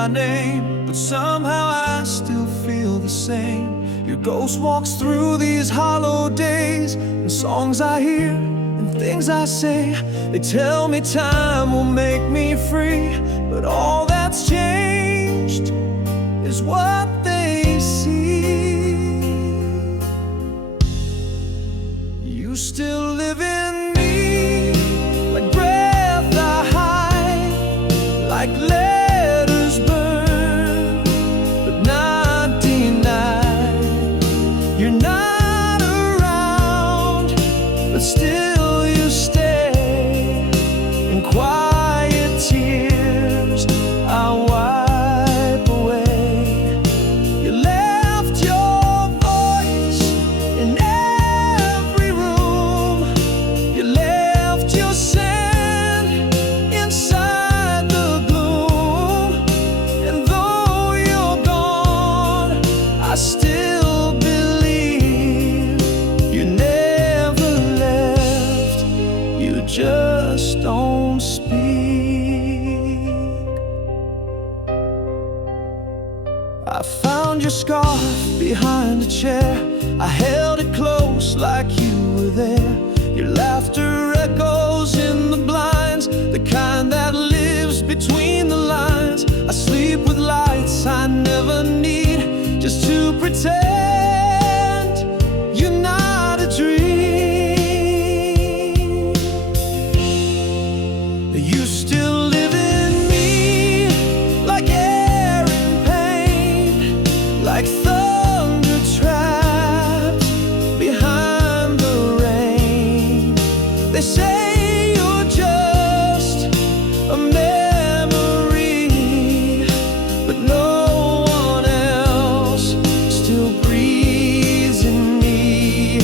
my name, but somehow I still feel the same. Your ghost walks through these hollow days, and songs I hear and things I say, they tell me time will make me free. But all that's changed is what they see. You still live in me, like breath I hide, like letters burn, but not denied. You're not around, but still you stay. In quiet tears I wipe away. You left your voice in every room. You left your scent inside the gloom. And though you're gone, I still believe you never left. You just don't speak. I found your scarf behind a chair. I held it close like you were there. Your laughter echoes in the blinds, the kind that lives between the lines. I sleep with lights I never need, just to pretend you're not a dream. You still live in me, like air in pain, like thunder trapped behind the rain. They say you're just a memory, but no one else still breathes in me.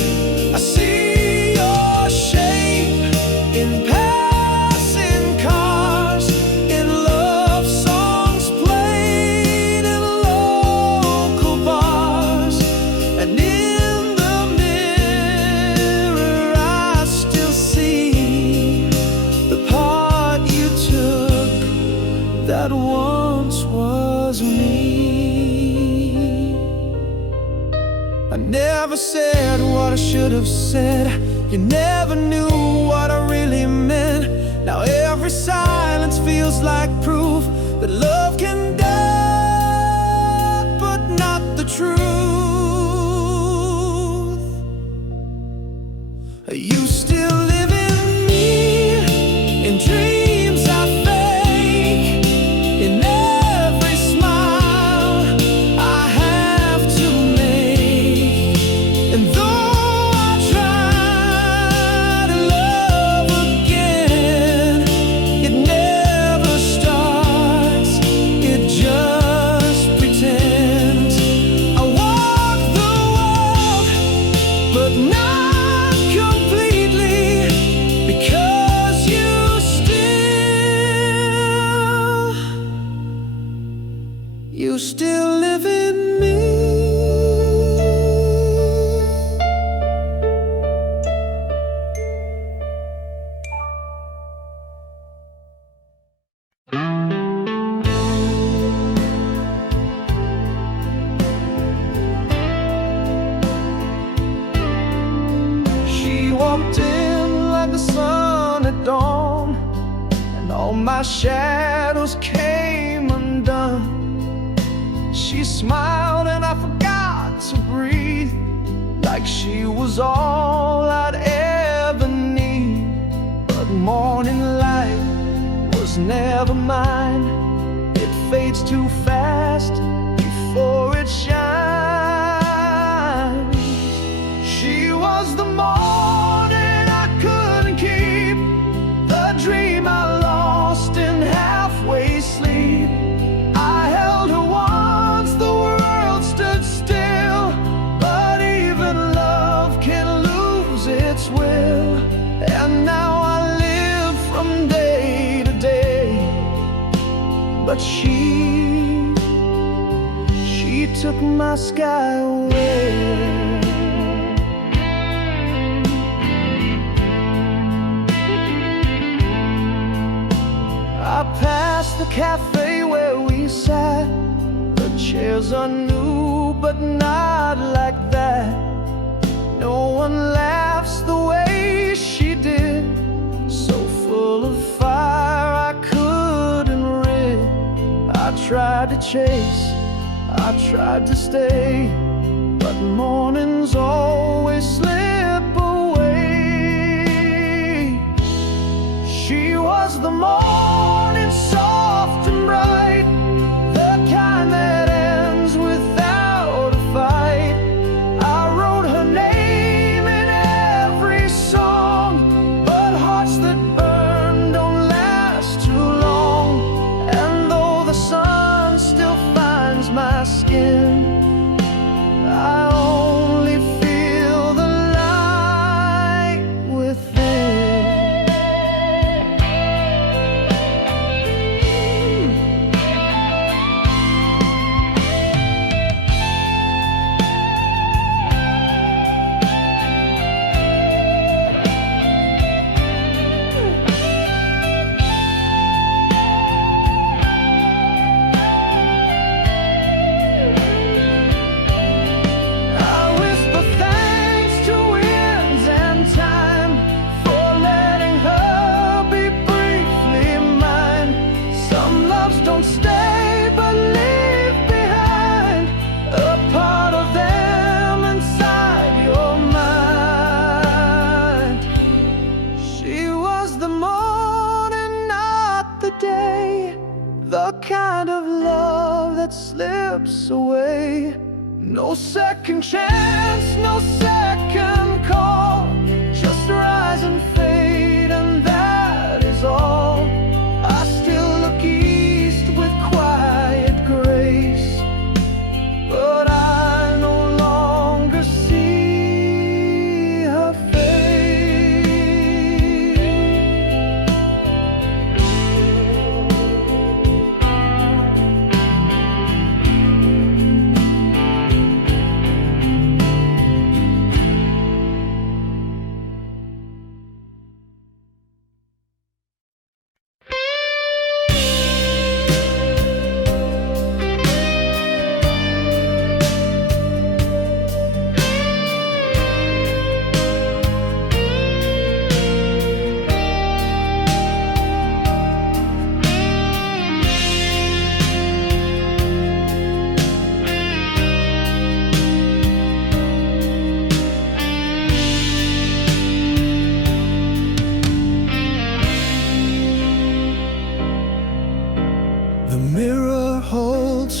I see your shape in passing cars, in love songs played in local bars, and in the mirror I still see the part you took that once was me. I never said what I should have said. You never knew what I really meant. Now every silence feels like proof that love can die, but not the truth. You still live in me, in dreams I fake, in every smile I have to make. And though I try to love again, it never starts, it just pretends. I walk the world, but not completely, because you still live in me. She walked in like the sun at dawn, and all my shadows came undone. She smiled and I forgot to breathe, like she was all I'd ever need. But morning light was never mine. It fades too fast before it shines. She was the morning I couldn't keep, the dream I lost in halfway sleep. I held her once the world stood still, but even love can lose its will. And now I live from day to day, but she took my sky away. I passed the cafe where we sat, chairs are new, but not like that. No one laughs the way she did, so full of fire I couldn't rid. I tried to chase, I tried to stay, but mornings always slip away. She was the morning, soft and bright, the kind that ends without a fight. I wrote her name in every song, but hearts that burn don't last too long. And though the sun still finds my skin, I only feel the light within. Don't stay, but leave behind a part of them inside your mind. She was the morning, not the day, the kind of love that slips away. No second chance, no second call, just rise and fade, and that is all. I still look east with quiet grace, but I no longer see her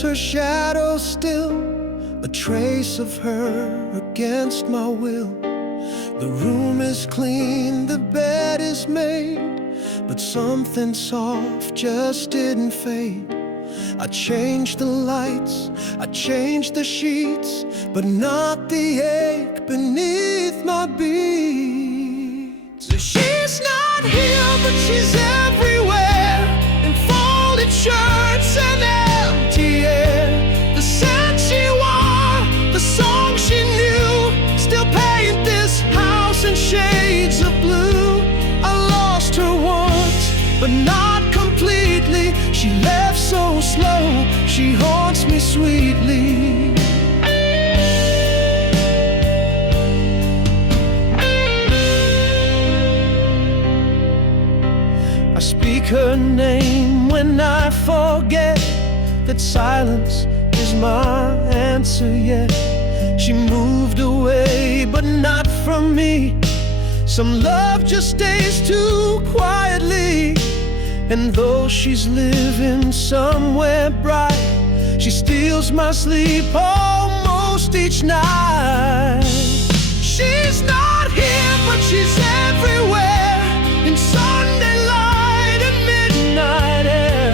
her shadow still, a trace of her against my will. The room is clean, the bed is made, but something soft just didn't fade. I changed the lights, I changed the sheets, but not the ache beneath my beats. She's not here, but she's everywhere, in folded shirts and empty air. The scent she wore, the song she knew, still paint this house in shades of blue. I lost her once, but not completely. She left so slow, she haunts me sweetly. I speak her name when I forget that silence is my answer yet. She moved away, but not from me. Some love just stays too quietly. And though she's living somewhere bright, she steals my sleep almost each night. She's not here, but she's everywhere, in Sunday light and midnight air,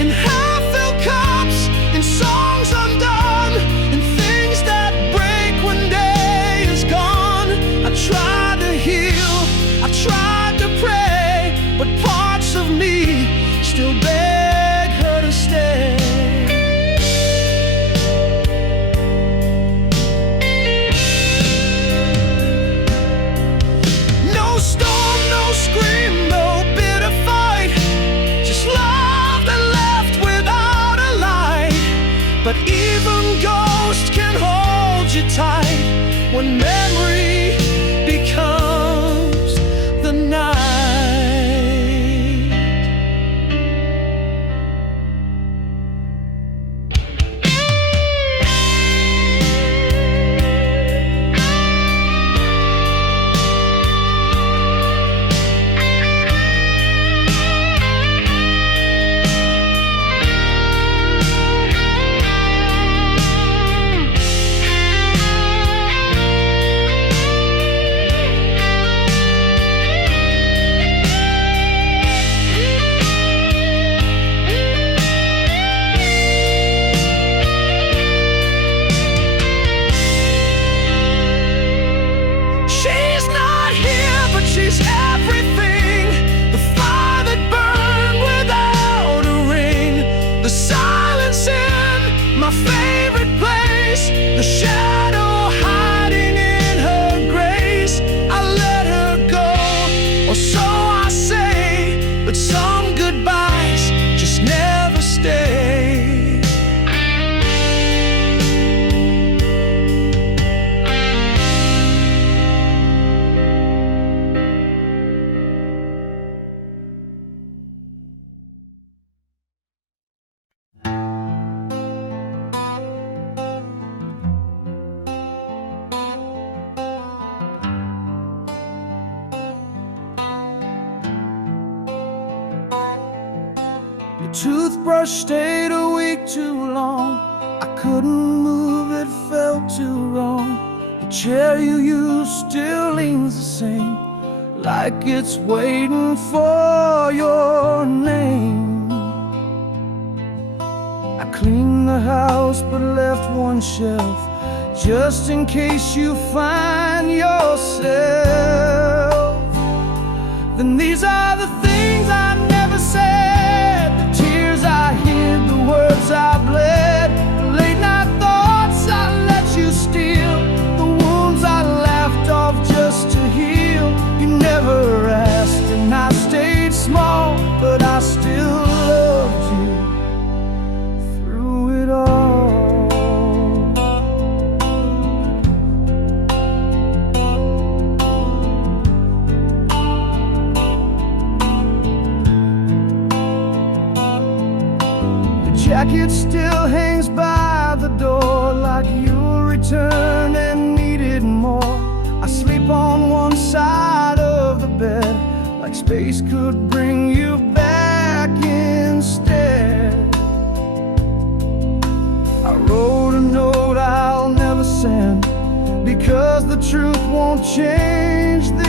in half-filled cups, in songs undone, in things that break when day is gone. I tried to heal, I tried to pray, but parts of me still beg her to stay. tight when memory becomes the night. She's everything, the fire that burned without a ring, the silence in my favorite place, the shadow hiding in her grace. I let her go, or so I say, but some goodbyes just never stay. Your toothbrush stayed a week too long. I couldn't move, it felt too wrong. The chair you use still leans the same, like it's waiting for your name. I cleaned the house but left one shelf, just in case you find yourself. Then these are the things I never said, the tears I hid, the words I bled, the late night thoughts I let you steal, the wounds I laughed off just to heal. You never asked and I stayed small, but I still loved you through it all. Jacket still hangs by the door, like you'll return and needed more. I sleep on one side of the bed, like space could bring you back instead. I wrote a note I'll never send, because the truth won't change the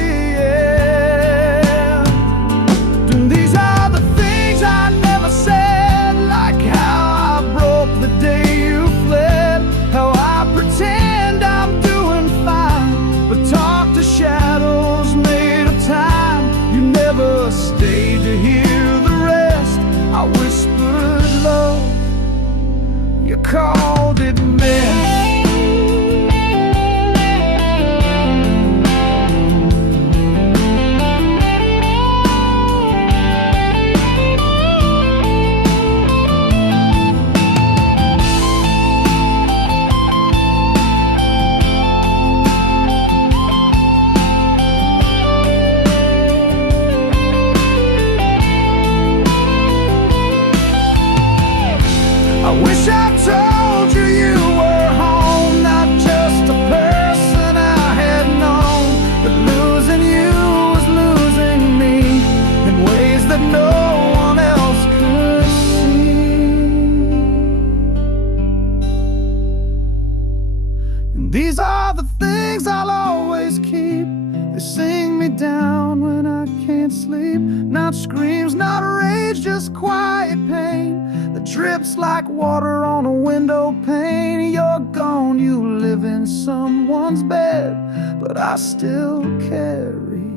end. And these are the things I never said, like how I broke the day you fled, how I pretend I'm doing fine, but talk to shadows made of time. You never stayed to hear the rest. I whispered love, you called it mess. I wish I told you you were home, not just a person I had known, but losing you was losing me in ways that no one else could see. And these are the things I'll always keep. They sing me down when I can't sleep. Not screams, not rage, just quiet pain that drips like water on a window pane. You're gone, you live in someone's bed, but I still carry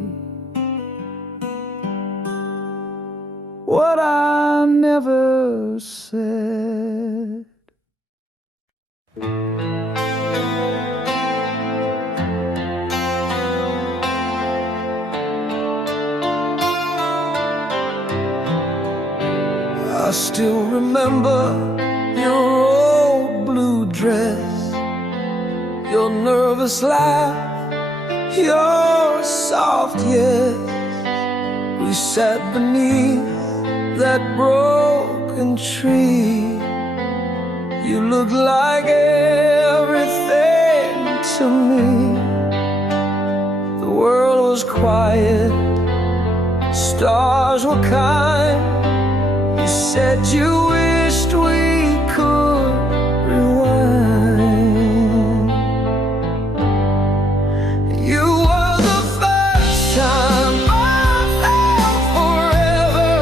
what I never said. I still remember your old blue dress, your nervous laugh, your soft yes. We sat beneath that broken tree. You looked like everything to me. The world was quiet, stars were kind. You said you wished we could rewind. You were the first time I felt forever.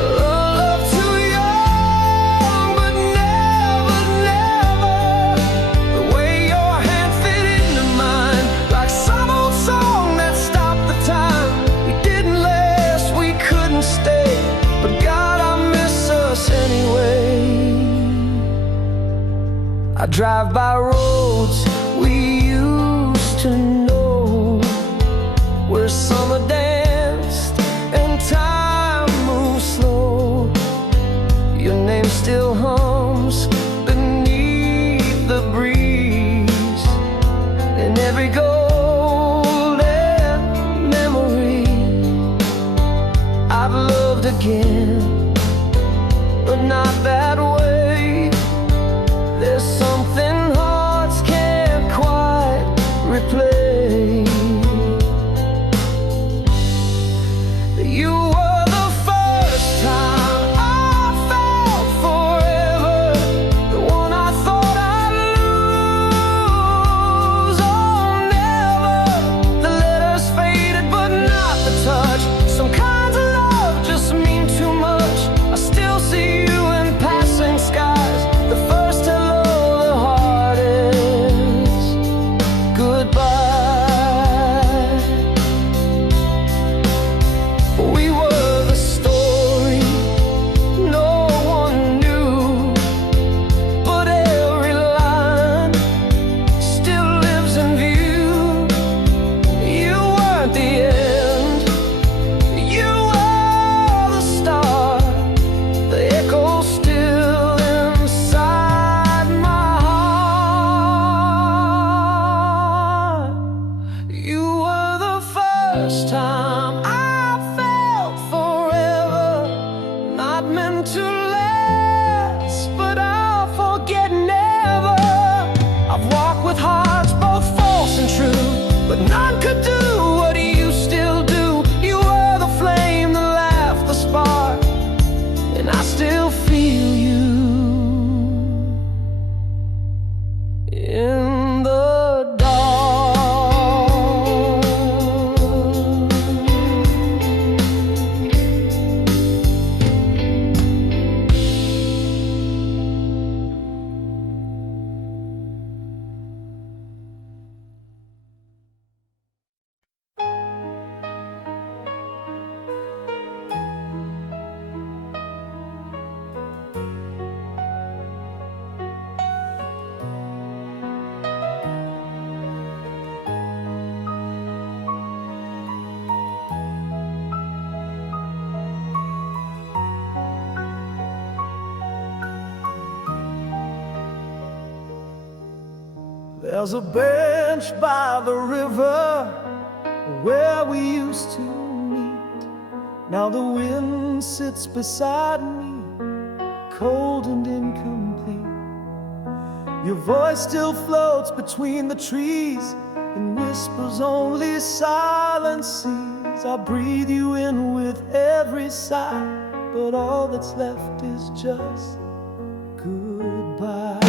A love too young, but never, never. The way your hand fit into mine, like some old song that stopped the time. We didn't last, we couldn't stay, but God, I miss us anyway. I drive by roads we used to know, where summer danced and time moved slow. Your name still hums beneath the breeze, in every golden memory. I've loved again, but not that way. There's something hearts can't quite replay. You were the first time I felt forever, the one I thought I'd lose. Oh, never. The letters faded, but not the touch. Some kinds of love just mean too much. I still see you in passing skies. The first hello, the hardest goodbye. We were the story no one knew, but every line still lives in view. You weren't the end, you were the start. The echo still inside my heart. You were the first time I felt forever, not meant to last, but I'll forget never. I've walked with hearts both false and true, but none could do what you still do. You were the flame, the laugh, the spark, and I still feel you in the dark. There's a bench by the river where we used to meet. Now the wind sits beside me, cold and incomplete. Your voice still floats between the trees and whispers only silence sees. I breathe you in with every sigh, but all that's left is just goodbye.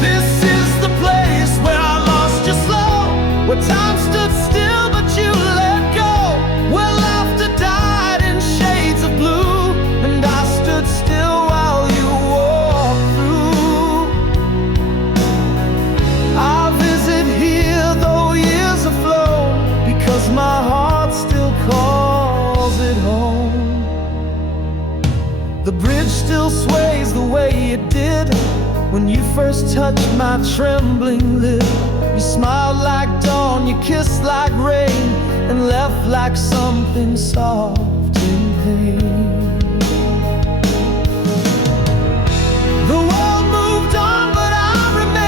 This is the place where I lost you slow, where time stood still but you let go, where laughter died in shades of blue, and I stood still while you walked through. I visit here though years have flown, because my heart still calls it home. The bridge still sways the way it did when you first touched my trembling lip. You smiled like dawn, you kissed like rain, and left like something soft in pain. The world moved on, but I remained.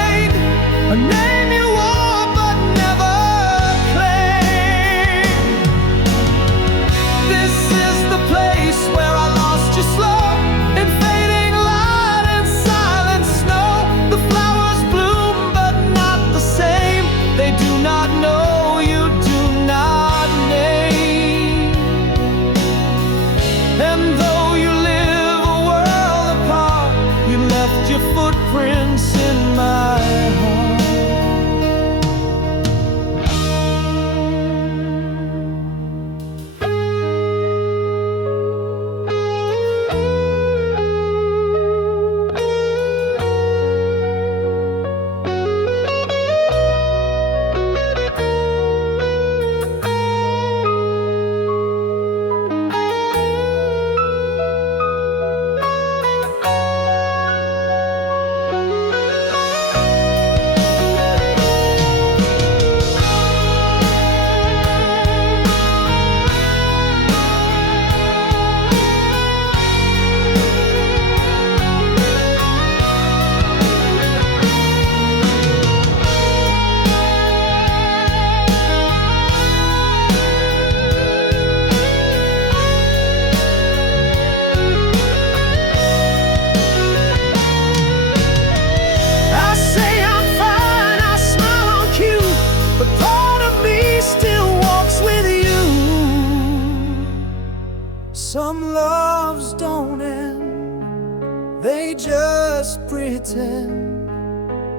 Some loves don't end, they just pretend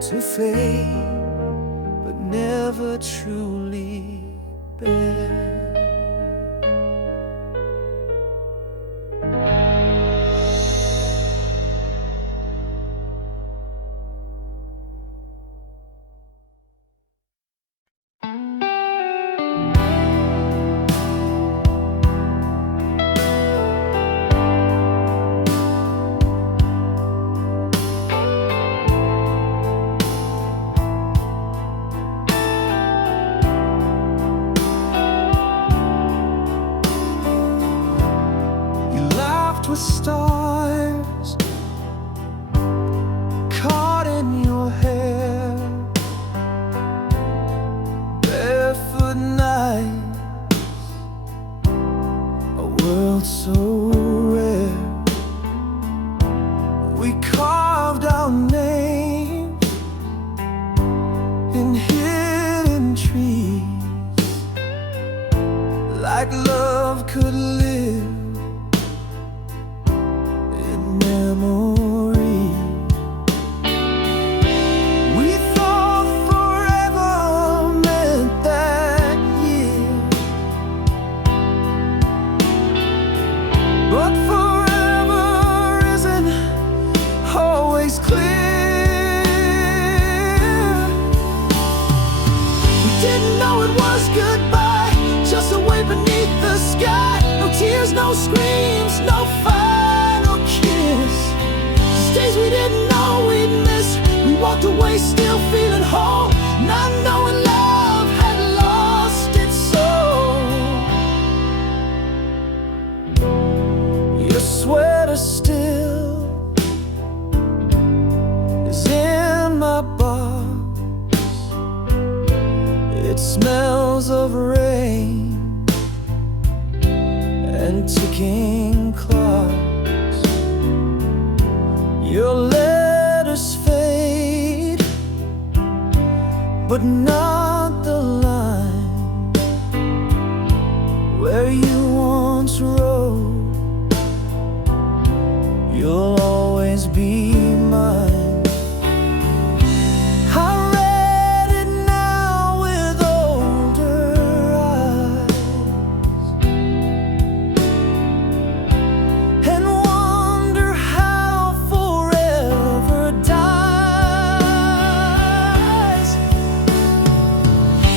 to fade, but never truly bear. With stars caught in your hair, barefoot nights, a world so rare. We carved our names in hidden trees, like love could live memory. We thought forever meant that year, but forever isn't always clear. We didn't know it was goodbye, just a wave beneath the sky. No tears, no screams, no fight. Days we didn't know we'd miss. We walked away still feeling whole, not knowing love had lost its soul. Your sweater still is in my box. It smells of rain and ticking clocks. Your letters fade, but not the line where you once wrote, you'll always be mine. I read it now with older eyes, and wonder how forever dies.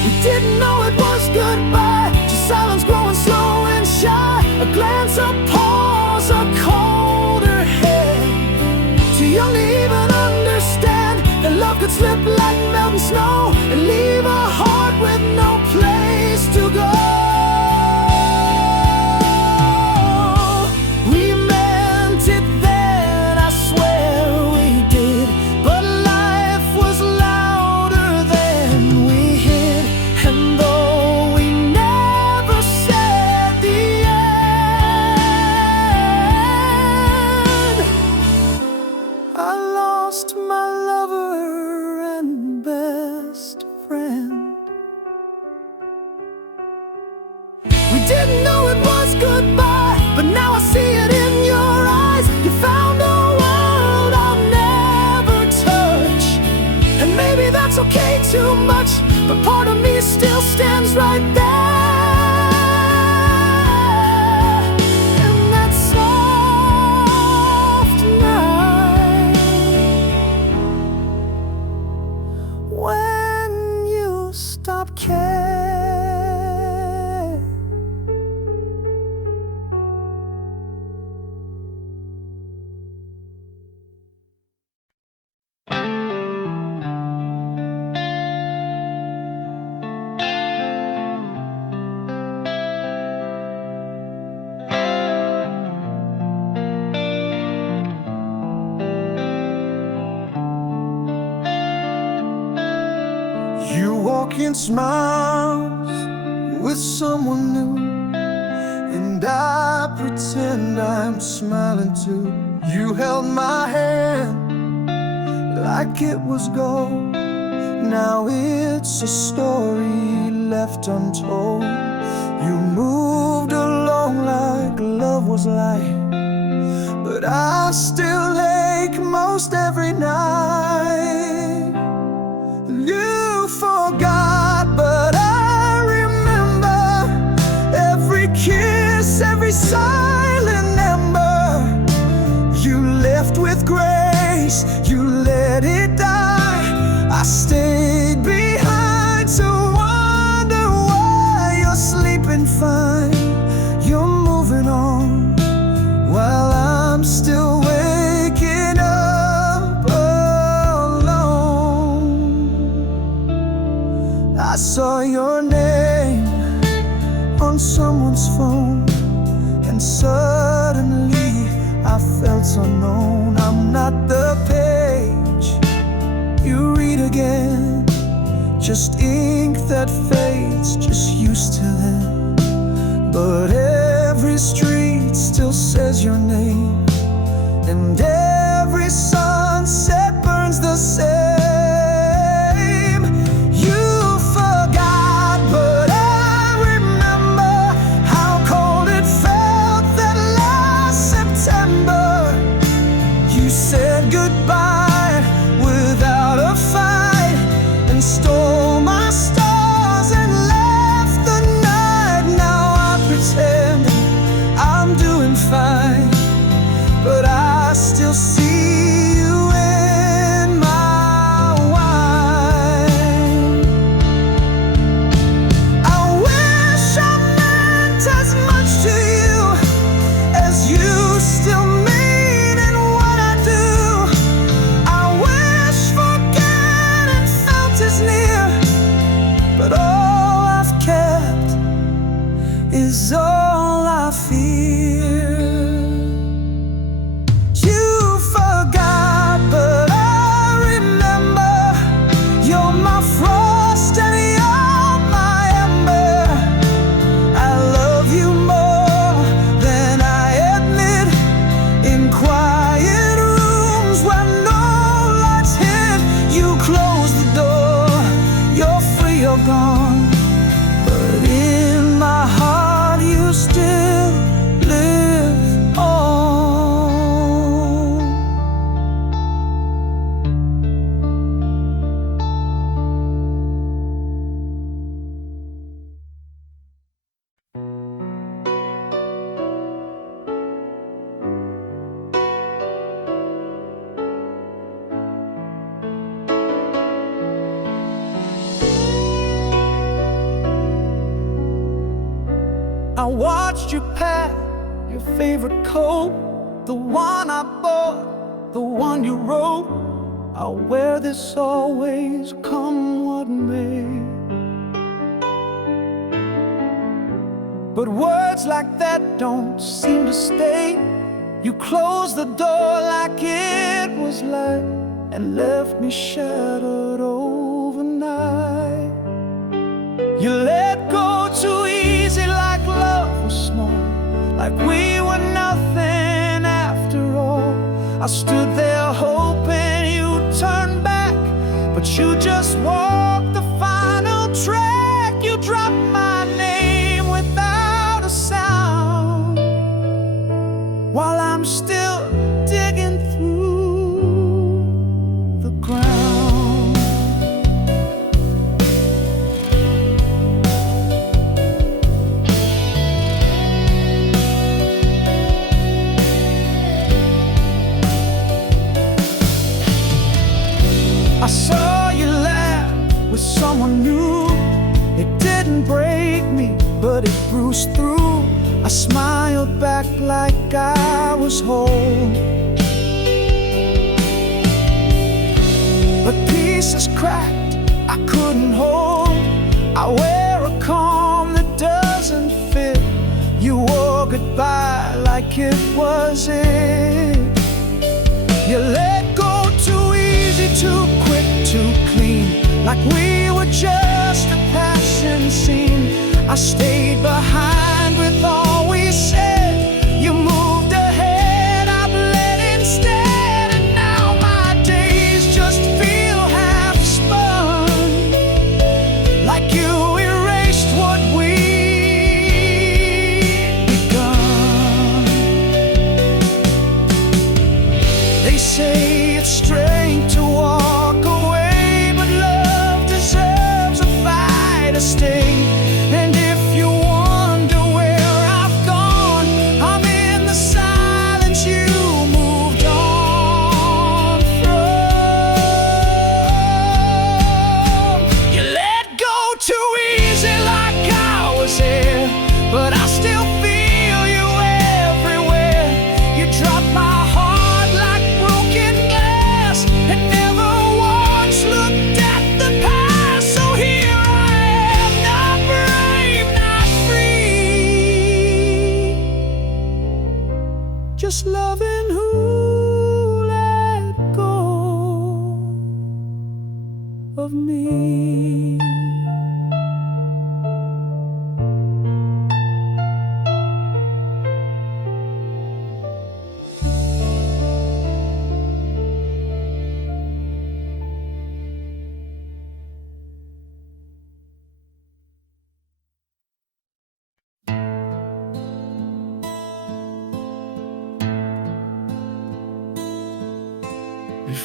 We didn't know it was goodbye, just silence growing slow and shy. A glance, a pause, a colder head. Too young to even understand that love could slip like melting snow and leave a heart with no place to go. We meant it then, I swear we did, but life was louder than we hid. And though we never said the end, I lost my lover and best friend. We didn't know it was goodbye, but now I see it in your eyes. You found a world I'll never touch, and maybe that's okay too much, but part of me still stands right there. And that soft night when you stop caring. You walk in smiles with someone new, and I pretend I'm smiling too. You held my hand like it was gold. Now it's a story left untold. You moved along like love was like, but I still ache most every night. You forgot, but I remember every kiss, every silent ember. You left with grace, you let it die. I stayed behind to wonder why you're sleeping fine. You're moving on while I'm still waking up alone. I saw your name on someone's phone, and suddenly I felt unknown. I'm not the page you read again, just ink that fades, just used to them. But every street still says your name, and every sunset burns the same. You forgot, but I remember how cold it felt that last September. You said goodbye without a fight, and stole my stars and left the night. Now I pretend I'm doing fine, but I still see you in my wine. I wish I meant as much to you as you still mean in what I do. I wish forgetting felt as near, but all I've kept is all I fear. You forgot, but I remember. You're my frost and you're my ember. I love you more than I admit. In quiet rooms where no lights hit, you close the door. You're free, you're gone, but in my heart you still live on. I watched you pack your favorite coat, the one I bought, the one you wrote. I'll wear this always, come what may. But words like that don't seem to stay. You closed the door like it was light, and left me shattered overnight. You let go too easy, like love was small, like we were nothing after all. I stood there hoping you'd turn back, but you just walked the final track. You dropped my name without a sound, while I'm still digging through the ground. I saw you laugh with someone new. It didn't break me, but it bruised through. I smiled back like I was whole, but pieces cracked, I couldn't hold. I wear a calm that doesn't fit. You wore goodbye like it was it. You let go too easy, too quick, too clean, like we were just a passing scene. I stayed behind with all we said. You moved ahead, I bled instead, and now my days just feel half spun, like you erased what we'd begun.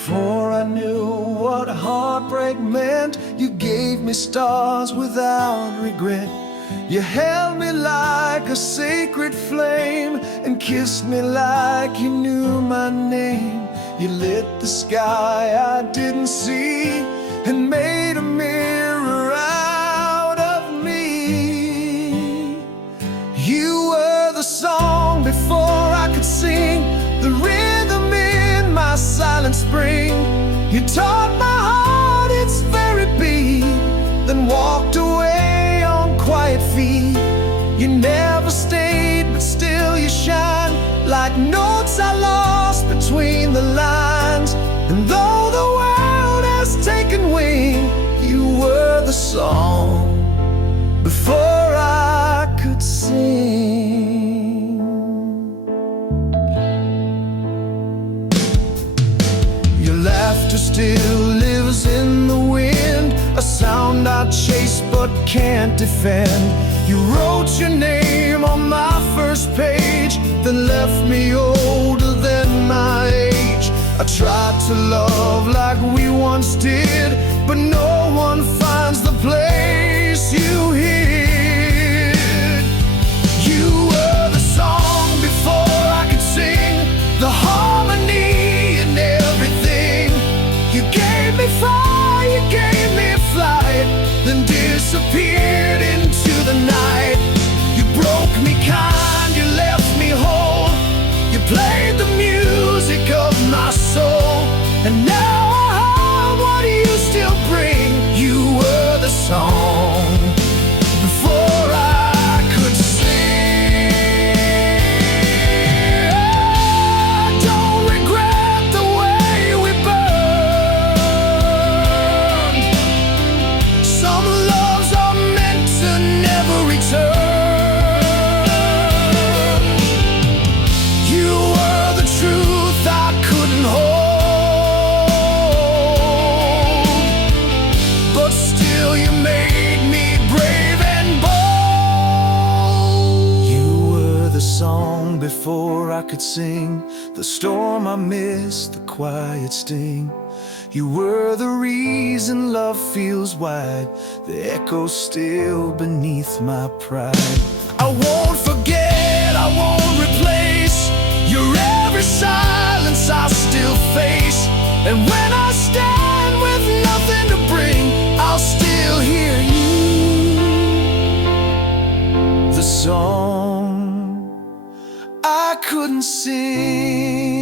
Before I knew what heartbreak meant, you gave me stars without regret. You held me like a sacred flame and kissed me like you knew my name. You lit the sky I didn't see and made a mirror out of me. You were the song before I could sing, the rhythm in my silent spring. You taught my heart its very beat, then walked away on quiet feet. You never stayed, but still you shine like notes I lost between the lines. And though the world has taken wing, you were the song before I could sing. Your laughter still lives in the wind, a sound I chase but can't defend. You wrote your name on my first page, then left me older than my age. I tried to love like we once did, but no one finds the place you hid. You were the song before I could sing, the harmony in everything. You gave me fire, you gave me flight, then disappeared into the night. You broke me kind, you left me whole. You played the music of my soul, and now I have what you still bring. You were the song before I could sing. I don't regret the way we burned. Some loves are meant to never return. You were the truth I couldn't hold, but still you made me brave and bold. You were the song before I could sing, the storm I missed, the quiet sting. You were the reason love feels wide, the echo still beneath my pride. I won't forget, I won't replace your every silence I still face. And when I stand with nothing to bring, I'll still hear you. The song I couldn't sing.